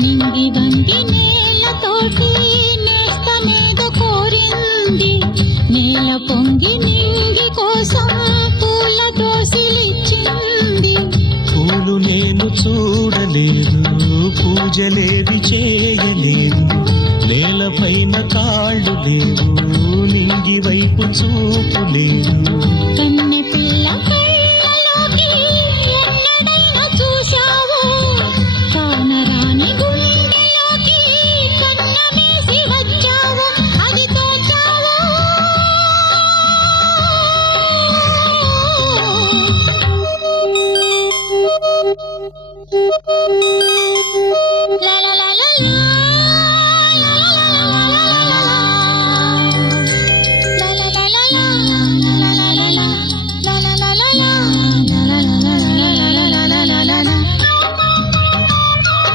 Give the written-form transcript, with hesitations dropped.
నింగి వంగి నేలతోటి నేస్తమేదో కోరింది. నేల పొంగి నింగి కోసం పూల దోసిలిచ్చింది. పూలు నేను చూడలేదు, పూజలేవి చేయలేదు. నేలపైన కాళ్ళు లేవు, నింగి వైపు చూపు లేదు. కన్నె